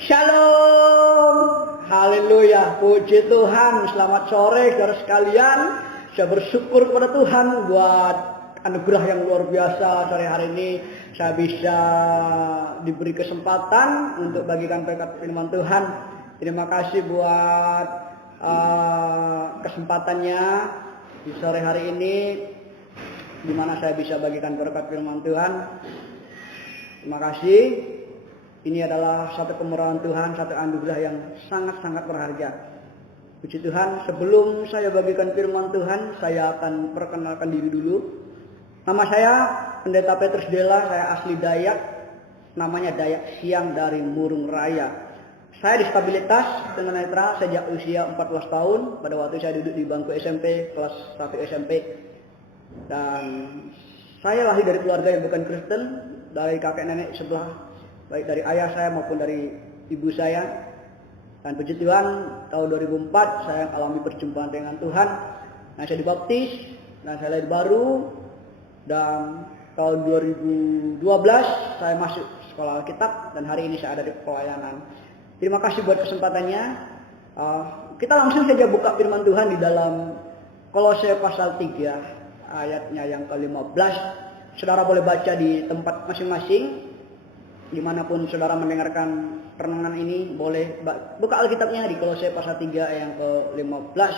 Shalom, haleluya, puji Tuhan. Selamat sore saudara sekalian. Saya bersyukur kepada Tuhan buat anugerah yang luar biasa sore hari ini. Saya bisa diberi kesempatan untuk bagikan berkat firman Tuhan. Terima kasih buat kesempatannya di sore hari ini, di mana saya bisa bagikan berkat firman Tuhan. Terima kasih. Ini adalah satu kemurahan Tuhan, satu anugerah yang sangat-sangat berharga. Puji Tuhan, sebelum saya bagikan firman Tuhan, saya akan perkenalkan diri dulu. Nama saya Pendeta Petrus Dela, saya asli Dayak, namanya Dayak Siang dari Murung Raya. Saya disabilitas tunanetra sejak usia 14 tahun, pada waktu saya duduk di bangku SMP, kelas 1 SMP. Dan saya lahir dari keluarga yang bukan Kristen, dari kakek nenek sebelah, baik dari ayah saya maupun dari ibu saya. Dan puji Tuhan, tahun 2004 saya alami perjumpaan dengan Tuhan. Nah, saya dibaptis dan saya lahir baru. Dan tahun 2012 saya masuk sekolah Alkitab dan hari ini saya ada di pelayanan. Terima kasih buat kesempatannya. Kita langsung saja buka firman Tuhan di dalam Kolose pasal 3 ayatnya yang ke-15. Saudara boleh baca di tempat masing-masing. Dimanapun saudara mendengarkan renungan ini, boleh buka Alkitabnya di Kolose pasal 3 yang ke-15.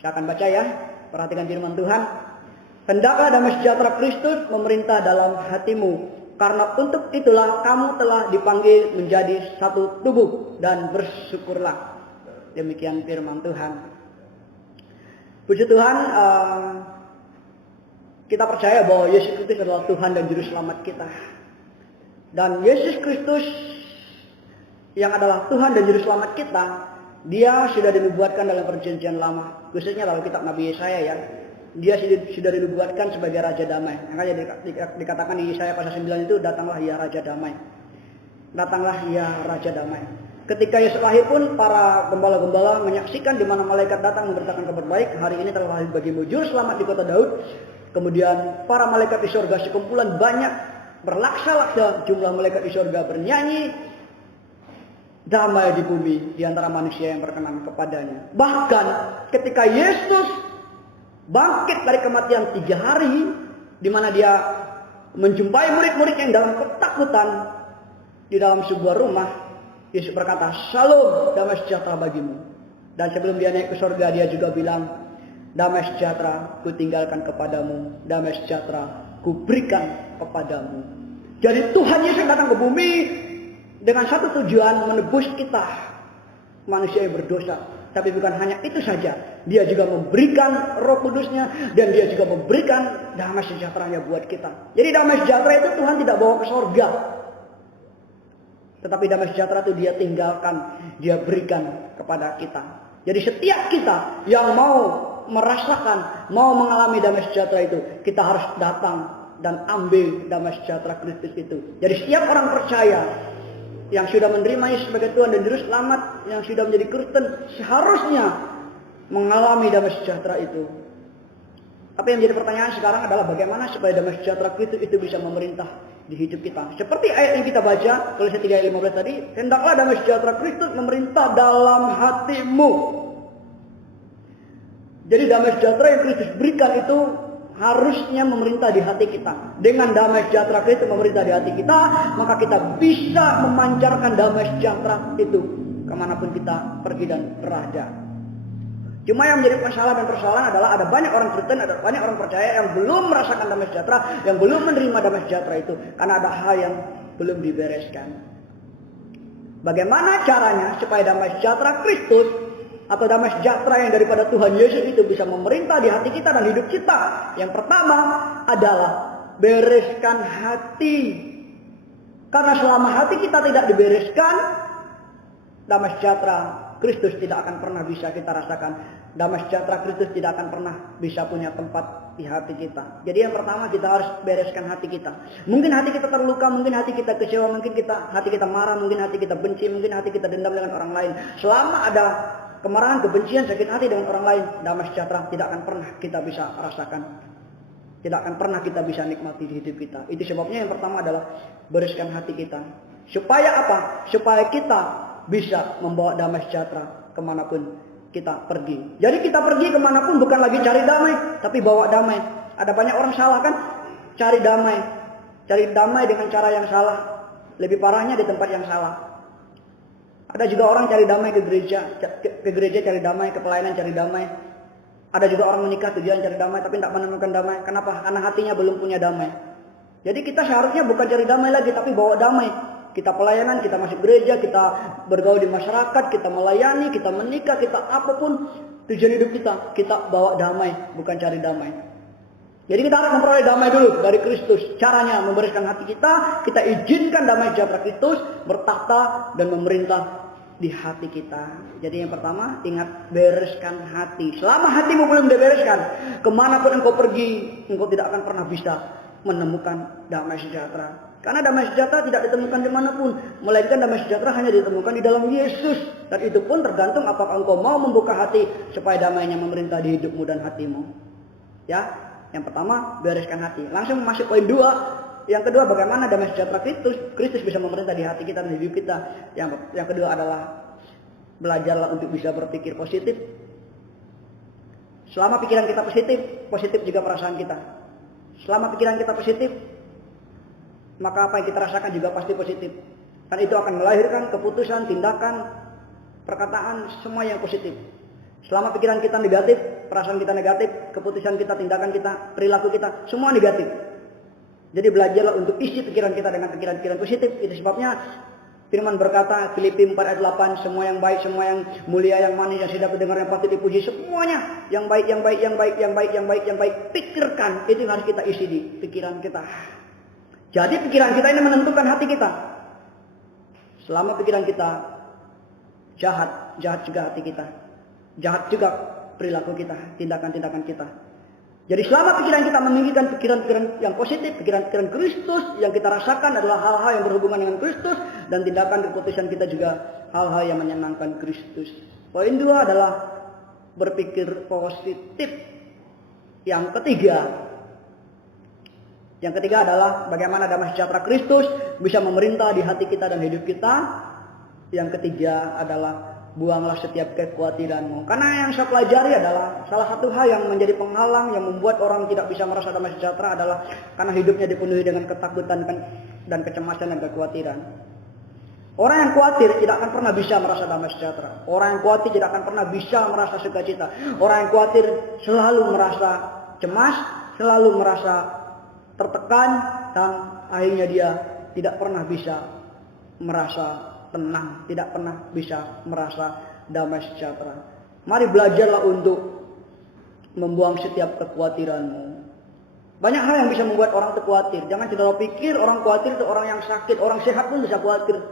Saya akan baca ya, perhatikan firman Tuhan. Hendaklah damai sejahtera Kristus memerintah dalam hatimu, karena untuk itulah kamu telah dipanggil menjadi satu tubuh, dan bersyukurlah. Demikian firman Tuhan. Puji Tuhan, kita percaya bahwa Yesus Kristus adalah Tuhan dan Juru Selamat kita. Dan Yesus Kristus yang adalah Tuhan dan Juru Selamat kita, Dia sudah dinubuatkan dalam perjanjian lama, khususnya dalam kitab Nabi Yesaya ya. Dia sudah dinubuatkan sebagai Raja Damai. Makanya dikatakan di Yesaya pasal 9 itu, datanglah ya Raja Damai. Datanglah ya Raja Damai. Ketika Yesus lahir pun para gembala-gembala menyaksikan di mana malaikat datang memberitakan kabar baik. Hari ini telah lahir bagimu Juru Selamat di kota Daud. Kemudian para malaikat di surga sekumpulan banyak, berlaksa-laksa jumlah malaikat di surga bernyanyi damai di bumi di antara manusia yang berkenan kepadanya. Bahkan ketika Yesus bangkit dari kematian 3 hari, di mana dia menjumpai murid-murid yang dalam ketakutan di dalam sebuah rumah, Yesus berkata, "Shalom, damai sejahtera bagimu." Dan sebelum dia naik ke surga, dia juga bilang, "Damai sejahtera kutinggalkan kepadamu, damai sejahtera kuberikan kepadamu." Jadi Tuhan Yesus datang ke bumi dengan satu tujuan, menebus kita manusia yang berdosa. Tapi bukan hanya itu saja, Dia juga memberikan Roh Kudusnya, dan Dia juga memberikan damai sejahteranya buat kita. Jadi damai sejahtera itu Tuhan tidak bawa ke surga, tetapi damai sejahtera itu Dia tinggalkan, Dia berikan kepada kita. Jadi setiap kita yang mau merasakan, mau mengalami damai sejahtera itu, kita harus datang dan ambil damai sejahtera Kristus itu. Jadi setiap orang percaya yang sudah menerima Yesus sebagai Tuhan dan Juru Selamat, yang sudah menjadi Kristen, seharusnya mengalami damai sejahtera itu. Tapi yang menjadi pertanyaan sekarang adalah bagaimana supaya damai sejahtera Kristus itu bisa memerintah di hidup kita. Seperti ayat yang kita baca, Kolose 3 ayat 15 tadi, hendaklah damai sejahtera Kristus memerintah dalam hatimu. Jadi damai sejahtera yang Kristus berikan itu harusnya memerintah di hati kita. Dengan damai sejahtera Kristus memerintah di hati kita, maka kita bisa memancarkan damai sejahtera itu kemanapun kita pergi dan berada. Cuma yang menjadi masalah dan persoalan adalah ada banyak orang Kristen, ada banyak orang percaya yang belum merasakan damai sejahtera, yang belum menerima damai sejahtera itu, karena ada hal yang belum dibereskan. Bagaimana caranya supaya damai sejahtera Kristus atau damai sejahtera yang daripada Tuhan Yesus itu bisa memerintah di hati kita dan hidup kita? Yang pertama adalah bereskan hati. Karena selama hati kita tidak dibereskan, damai sejahtera Kristus tidak akan pernah bisa kita rasakan. Damai sejahtera Kristus tidak akan pernah bisa punya tempat di hati kita. Jadi yang pertama, kita harus bereskan hati kita. Mungkin hati kita terluka, mungkin hati kita kecewa, mungkin hati kita marah, mungkin hati kita benci, mungkin hati kita dendam dengan orang lain. Selama ada kemarahan, kebencian, sakit hati dengan orang lain, damai sejahtera tidak akan pernah kita bisa rasakan. Tidak akan pernah kita bisa nikmati di hidup kita. Itu sebabnya yang pertama adalah bereskan hati kita. Supaya apa? Supaya kita bisa membawa damai sejahtera kemanapun kita pergi. Jadi kita pergi kemanapun bukan lagi cari damai, tapi bawa damai. Ada banyak orang salah kan? Cari damai dengan cara yang salah. Lebih parahnya di tempat yang salah. Ada juga orang cari damai ke gereja cari damai, ke pelayanan cari damai. Ada juga orang menikah tujuan cari damai tapi tidak menemukan damai. Kenapa? Karena hatinya belum punya damai. Jadi kita seharusnya bukan cari damai lagi tapi bawa damai. Kita pelayanan, kita masuk gereja, kita bergaul di masyarakat, kita melayani, kita menikah, kita apapun tujuan hidup kita bawa damai, bukan cari damai. Jadi kita harus memperoleh damai dulu dari Kristus. Caranya membereskan hati kita izinkan damai sejahtera Kristus bertahta dan memerintah di hati kita. Jadi yang pertama, ingat, bereskan hati. Selama hatimu belum dibereskan, kemanapun engkau pergi, engkau tidak akan pernah bisa menemukan damai sejahtera. Karena damai sejahtera tidak ditemukan dimanapun, melainkan damai sejahtera hanya ditemukan di dalam Yesus. Dan itu pun tergantung apakah engkau mau membuka hati supaya damainya memerintah di hidupmu dan hatimu. Ya, yang pertama, bereskan hati. Langsung masuk poin 2. Yang kedua, bagaimana damai sejahtera Kristus bisa memerintah di hati kita dan hidup kita. Yang kedua adalah belajarlah untuk bisa berpikir positif. Selama pikiran kita positif, positif juga perasaan kita. Selama pikiran kita positif, maka apa yang kita rasakan juga pasti positif. Dan itu akan melahirkan keputusan, tindakan, perkataan, semua yang positif. Selama pikiran kita negatif, perasaan kita negatif, keputusan kita, tindakan kita, perilaku kita, semua negatif. Jadi belajarlah untuk isi pikiran kita dengan pikiran-pikiran positif. Itu sebabnya firman berkata, Filipi 4 ayat 8, semua yang baik, semua yang mulia, yang manis, yang sedap didengar, yang patut dipuji, semuanya yang baik, yang baik, yang baik, yang baik, yang baik, yang baik, pikirkan. Itu yang harus kita isi di pikiran kita. Jadi pikiran kita ini menentukan hati kita. Selama pikiran kita jahat, jahat juga hati kita. Jahat juga perilaku kita, tindakan-tindakan kita. Jadi selama pikiran kita memikirkan pikiran-pikiran yang positif, pikiran-pikiran Kristus, yang kita rasakan adalah hal-hal yang berhubungan dengan Kristus, dan tindakan keputusan kita juga hal-hal yang menyenangkan Kristus. Poin 2 adalah berpikir positif. Yang ketiga adalah bagaimana damai sejahtera Kristus bisa memerintah di hati kita dan hidup kita. Yang ketiga adalah buanglah setiap kekhawatiranmu. Karena yang saya pelajari adalah salah satu hal yang menjadi penghalang yang membuat orang tidak bisa merasa damai sejahtera adalah karena hidupnya dipenuhi dengan ketakutan dan kecemasan dan kekhawatiran. Orang yang khawatir tidak akan pernah bisa merasa damai sejahtera. Orang yang khawatir tidak akan pernah bisa merasa sukacita. Orang yang khawatir selalu merasa cemas, selalu merasa tertekan, dan akhirnya dia tidak pernah bisa merasa tenang, tidak pernah bisa merasa damai sejahtera. Mari belajarlah untuk membuang setiap kekhawatiranmu. Banyak hal yang bisa membuat orang khawatir. Jangan saudara pikir orang khawatir itu orang yang sakit, orang sehat pun bisa khawatir.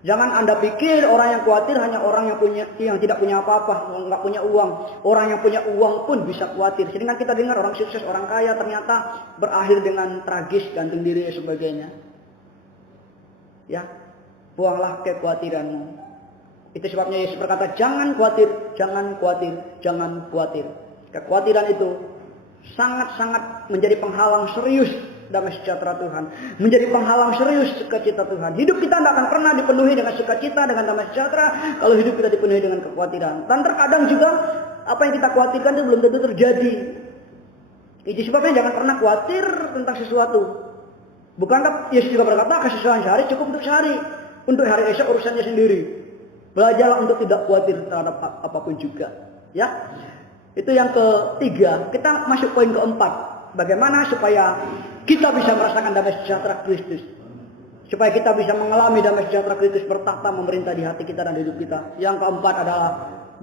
Jangan Anda pikir orang yang khawatir hanya orang yang tidak punya apa-apa, nggak punya uang. Orang yang punya uang pun bisa khawatir. Sedangkan kita dengar orang sukses, orang kaya ternyata berakhir dengan tragis, gantung diri dan sebagainya. Ya, buanglah kekhawatiranmu. Itu sebabnya Yesus berkata, jangan khawatir, jangan khawatir, jangan khawatir. Kekhawatiran itu sangat-sangat menjadi penghalang serius damai sejahtera Tuhan. Menjadi penghalang serius sukacita Tuhan. Hidup kita tidak akan pernah dipenuhi dengan sukacita, dengan damai sejahtera, kalau hidup kita dipenuhi dengan kekhawatiran. Dan terkadang juga apa yang kita khawatirkan itu belum tentu terjadi. Itu sebabnya jangan pernah khawatir tentang sesuatu. Bukankah Yesus juga berkata, kesesalan sehari cukup untuk sehari. Untuk hari esok urusannya sendiri. Belajarlah untuk tidak khawatir terhadap apapun juga. Ya, itu yang ketiga. Kita masuk poin keempat. Bagaimana supaya kita bisa merasakan damai sejahtera Kristus. Supaya kita bisa mengalami damai sejahtera Kristus bertahta memerintah di hati kita dan hidup kita. Yang keempat adalah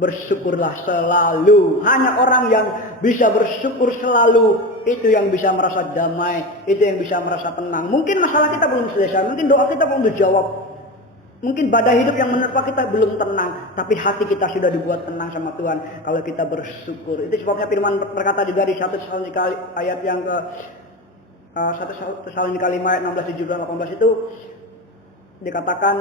bersyukurlah selalu. Hanya orang yang bisa bersyukur selalu, itu yang bisa merasa damai, itu yang bisa merasa tenang. Mungkin masalah kita belum selesai, mungkin doa kita belum dijawab. Mungkin badai hidup yang menerpa kita belum tenang, tapi hati kita sudah dibuat tenang sama Tuhan kalau kita bersyukur. Itu sebabnya firman berkata juga di 1 Tesalonika ayat yang ke 1 Tesalonika 5 ayat 16, 17, 18 itu dikatakan,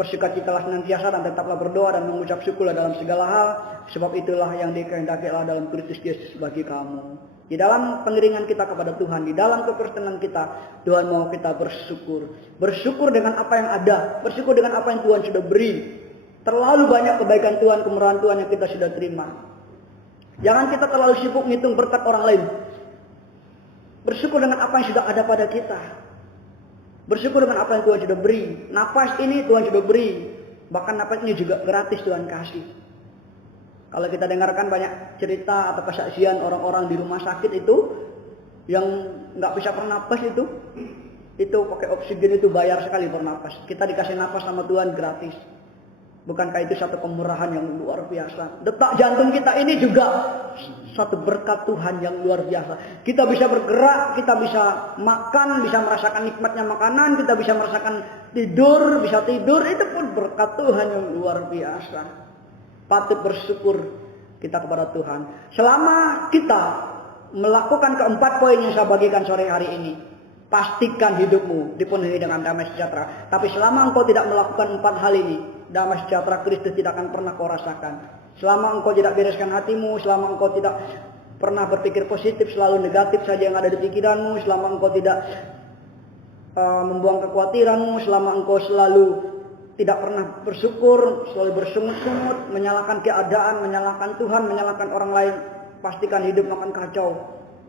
bersukacitalah senantiasa dan tetaplah berdoa dan mengucap syukurlah dalam segala hal, sebab itulah yang dikehendaki Allah dalam Kristus Yesus bagi kamu. Di dalam pengiringan kita kepada Tuhan, di dalam kekristenan kita, Tuhan mau kita bersyukur. Bersyukur dengan apa yang ada, bersyukur dengan apa yang Tuhan sudah beri. Terlalu banyak kebaikan Tuhan, kemurahan Tuhan yang kita sudah terima. Jangan kita terlalu sibuk ngitung berkat orang lain. Bersyukur dengan apa yang sudah ada pada kita. Bersyukur dengan apa yang Tuhan sudah beri. Napas ini Tuhan sudah beri. Bahkan napas ini juga gratis Tuhan kasih. Kalau kita dengarkan banyak cerita atau kesaksian orang-orang di rumah sakit itu yang nggak bisa bernapas itu pakai oksigen itu bayar sekali bernapas. Kita dikasih napas sama Tuhan gratis. Bukankah itu satu kemurahan yang luar biasa? Detak jantung kita ini juga satu berkat Tuhan yang luar biasa. Kita bisa bergerak, kita bisa makan, bisa merasakan nikmatnya makanan, kita bisa merasakan bisa tidur, itu pun berkat Tuhan yang luar biasa. Patut bersyukur kita kepada Tuhan. Selama kita melakukan keempat poin yang saya bagikan sore hari ini, pastikan hidupmu dipenuhi dengan damai sejahtera. Tapi selama engkau tidak melakukan empat hal ini, damai sejahtera Kristus tidak akan pernah kau rasakan. Selama engkau tidak bereskan hatimu, selama engkau tidak pernah berpikir positif, selalu negatif saja yang ada di pikiranmu, selama engkau tidak membuang kekhawatiranmu, selama engkau selalu tidak pernah bersyukur, selalu bersungut-sungut, menyalahkan keadaan, menyalahkan Tuhan, menyalahkan orang lain, pastikan hidupmu akan kacau,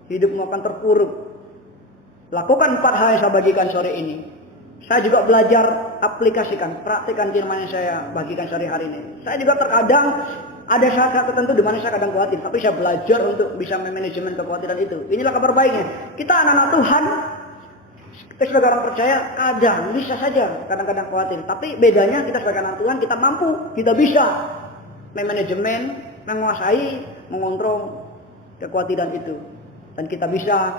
hidupmu akan terpuruk. Lakukan 4 hal yang saya bagikan sore ini. Saya juga belajar aplikasikan, praktikkan firman yang saya bagikan sore hari ini. Saya juga terkadang ada saat-saat tertentu di mana saya kadang khawatir, tapi saya belajar untuk bisa memanajemen kekhawatiran itu. Inilah kabar baiknya. Kita anak-anak Tuhan, kita sebagai orang percaya kadang bisa saja kadang-kadang khawatir. Tapi bedanya kita sebagai anak Tuhan, kita mampu, kita bisa memanajemen, menguasai, mengontrol kekhawatiran itu. Dan kita bisa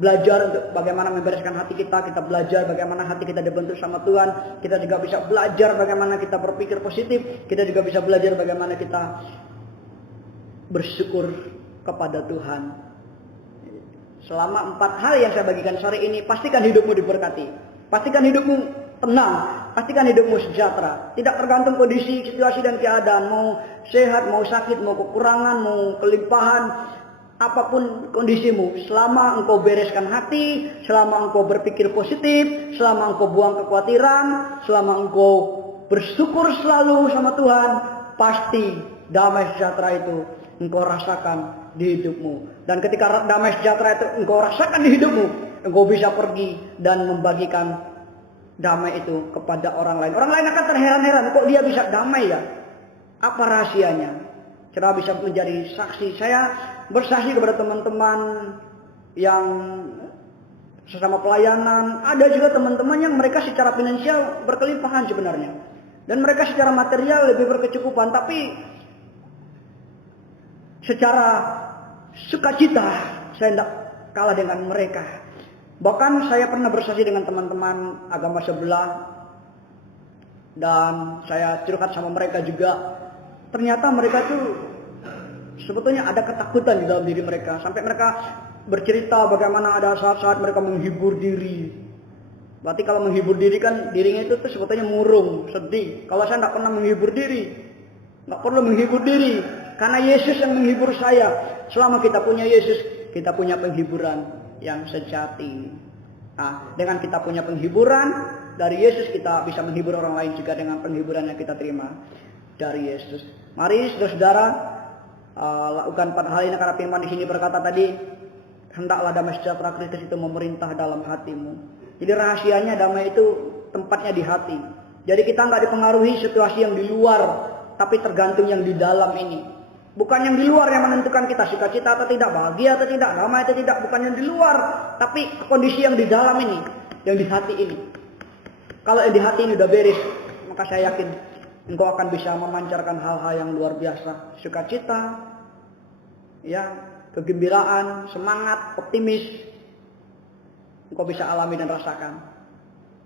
belajar untuk bagaimana membereskan hati kita belajar bagaimana hati kita dibentuk sama Tuhan. Kita juga bisa belajar bagaimana kita berpikir positif. Kita juga bisa belajar bagaimana kita bersyukur kepada Tuhan. Selama 4 hal yang saya bagikan sore ini, pastikan hidupmu diberkati. Pastikan hidupmu tenang. Pastikan hidupmu sejahtera. Tidak tergantung kondisi, situasi, dan keadaan. Mau sehat, mau sakit, mau kekurangan, mau kelimpahan. Apapun kondisimu, selama engkau bereskan hati, selama engkau berpikir positif, selama engkau buang kekhawatiran, selama engkau bersyukur selalu sama Tuhan, pasti damai sejahtera itu engkau rasakan di hidupmu. Dan ketika damai sejahtera itu engkau rasakan di hidupmu, engkau bisa pergi dan membagikan damai itu kepada orang lain. Orang lain akan terheran-heran, kok dia bisa damai ya? Apa rahasianya? Cara bisa menjadi saksi. Saya bersaksi kepada teman-teman yang sesama pelayanan. Ada juga teman-teman yang mereka secara finansial berkelimpahan sebenarnya. Dan mereka secara material lebih berkecukupan. Tapi secara sukacita saya tidak kalah dengan mereka. Bahkan saya pernah bersaksi dengan teman-teman agama sebelah. Dan saya curhat sama mereka juga. Ternyata mereka tuh sebetulnya ada ketakutan di dalam diri mereka. Sampai mereka bercerita bagaimana ada saat-saat mereka menghibur diri. Berarti kalau menghibur diri kan dirinya itu tuh sebetulnya murung, sedih. Kalau saya tidak pernah menghibur diri, nggak perlu menghibur diri. Karena Yesus yang menghibur saya. Selama kita punya Yesus, kita punya penghiburan yang sejati. Nah, dengan kita punya penghiburan dari Yesus, kita bisa menghibur orang lain juga dengan penghiburan yang kita terima dari Yesus. Mari saudara-saudara lakukan 4 hal ini karena firman di sini berkata tadi, hendaklah damai sejahtera Kristus itu memerintah dalam hatimu. Jadi rahasianya damai itu tempatnya di hati. Jadi kita nggak dipengaruhi situasi yang di luar, tapi tergantung yang di dalam ini. Bukan yang di luar yang menentukan kita sukacita atau tidak, bahagia atau tidak, damai atau tidak. Bukan yang di luar, tapi kondisi yang di dalam ini, yang di hati ini. Kalau yang di hati ini udah beres, maka saya yakin engkau akan bisa memancarkan hal-hal yang luar biasa. Sukacita, ya, kegembiraan, semangat, optimis. Engkau bisa alami dan rasakan.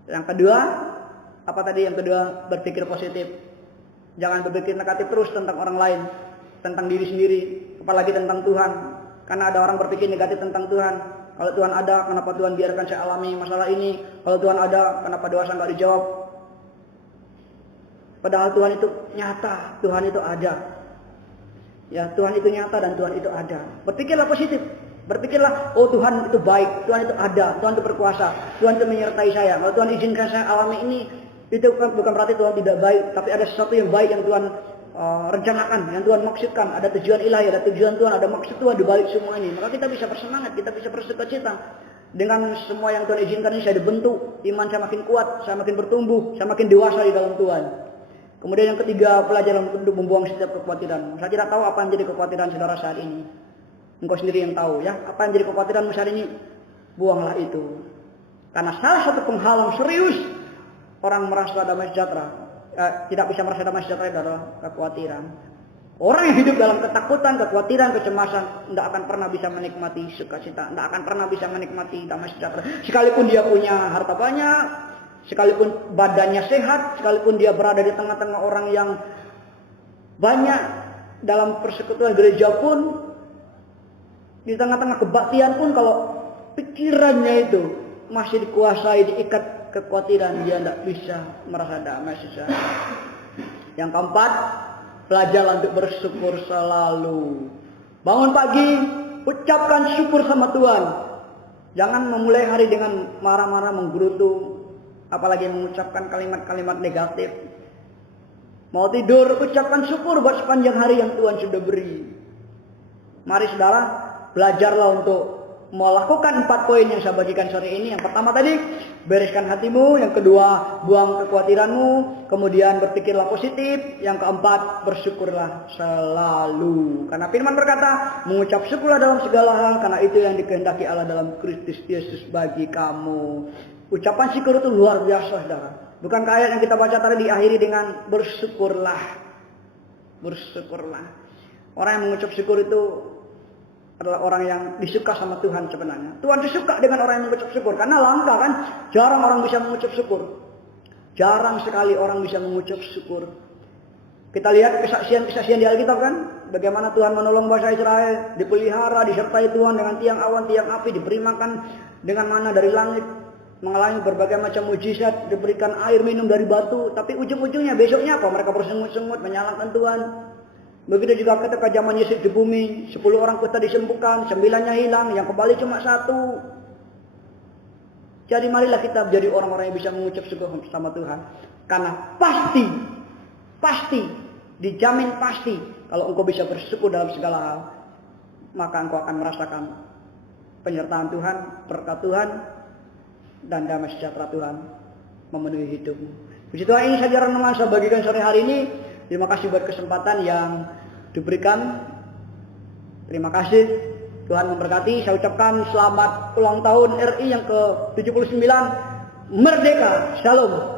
Yang kedua, apa tadi yang kedua? Berpikir positif. Jangan berpikir negatif terus tentang orang lain, tentang diri sendiri, apalagi tentang Tuhan. Karena ada orang berpikir negatif tentang Tuhan. Kalau Tuhan ada, kenapa Tuhan biarkan saya alami masalah ini? Kalau Tuhan ada, kenapa doa saya nggak dijawab? Padahal Tuhan itu nyata, Tuhan itu ada. Ya, Tuhan itu nyata dan Tuhan itu ada. Berpikirlah positif. Berpikirlah, oh Tuhan itu baik, Tuhan itu ada, Tuhan itu berkuasa, Tuhan itu menyertai saya. Kalau Tuhan izinkan saya alami ini, itu bukan berarti Tuhan tidak baik, tapi ada sesuatu yang baik yang Tuhan rencanakan, yang Tuhan maksudkan. Ada tujuan ilahi, ada tujuan Tuhan, ada maksud Tuhan di balik semua ini. Maka kita bisa bersemangat, kita bisa bersukacita. Dengan semua yang Tuhan izinkan ini saya dibentuk, iman saya makin kuat, saya makin bertumbuh, saya makin dewasa di dalam Tuhan. Kemudian yang ketiga, pelajaran untuk membuang setiap kekhawatiran. Saya tidak tahu apa yang jadi kekhawatiran saudara saat ini. Engkau sendiri yang tahu ya, apa yang jadi kekhawatiranmu saat ini, buanglah itu. Karena salah satu penghalang serius orang merasa damai sejahtera, tidak bisa merasa damai sejahtera adalah kekhawatiran. Orang yang hidup dalam ketakutan, kekhawatiran, kecemasan, tidak akan pernah bisa menikmati sukacita, tidak akan pernah bisa menikmati damai sejahtera. Sekalipun dia punya harta banyak, sekalipun badannya sehat, sekalipun dia berada di tengah-tengah orang yang banyak dalam persekutuan gereja pun, di tengah-tengah kebaktian pun, kalau pikirannya itu masih dikuasai, diikat kekhawatiran, dia tidak bisa merasa damai sejahtera. Yang keempat, belajarlah untuk bersyukur selalu. Bangun pagi, ucapkan syukur sama Tuhan. Jangan memulai hari dengan marah-marah, menggerutu, apalagi mengucapkan kalimat-kalimat negatif. Mau tidur, ucapkan syukur buat sepanjang hari yang Tuhan sudah beri. Mari saudara, belajarlah untuk melakukan 4 poin yang saya bagikan sore ini. Yang pertama tadi, bereskan hatimu. Yang kedua, buang kekhawatiranmu. Kemudian berpikirlah positif. Yang keempat, bersyukurlah selalu. Karena firman berkata, mengucap syukurlah dalam segala hal, karena itu yang dikehendaki Allah dalam Kristus Yesus bagi kamu. Ucapan syukur itu luar biasa, saudara. Bukankah ayat yang kita baca tadi diakhiri dengan bersyukurlah. Bersyukurlah. Orang yang mengucap syukur itu adalah orang yang disuka sama Tuhan sebenarnya. Tuhan disuka dengan orang yang mengucap syukur. Karena langka kan, jarang orang bisa mengucap syukur. Jarang sekali orang bisa mengucap syukur. Kita lihat kesaksian-kesaksian di Alkitab kan, bagaimana Tuhan menolong bangsa Israel, dipelihara, disertai Tuhan dengan tiang awan, tiang api, diberi makan dengan mana dari langit, mengalami berbagai macam mujizat, diberikan air minum dari batu. Tapi ujung-ujungnya besoknya apa? Mereka bersengut-sengut menyalahkan Tuhan. Begitu juga ketika zaman Yesus di bumi, 10 orang kusta disembuhkan, 9-nya hilang, yang kembali cuma 1. Jadi marilah kita menjadi orang-orang yang bisa mengucap syukur sama Tuhan. Karena pasti, dijamin pasti, kalau engkau bisa bersyukur dalam segala hal, maka engkau akan merasakan penyertaan Tuhan, berkat Tuhan, dan damai sejahtera Tuhan memenuhi hidupmu. Puji Tuhan, ini saja renungan saya bagikan sore hari ini. Terima kasih buat kesempatan yang diberikan. Terima kasih. Tuhan memberkati. Saya ucapkan selamat ulang tahun RI yang ke-79. Merdeka. Shalom.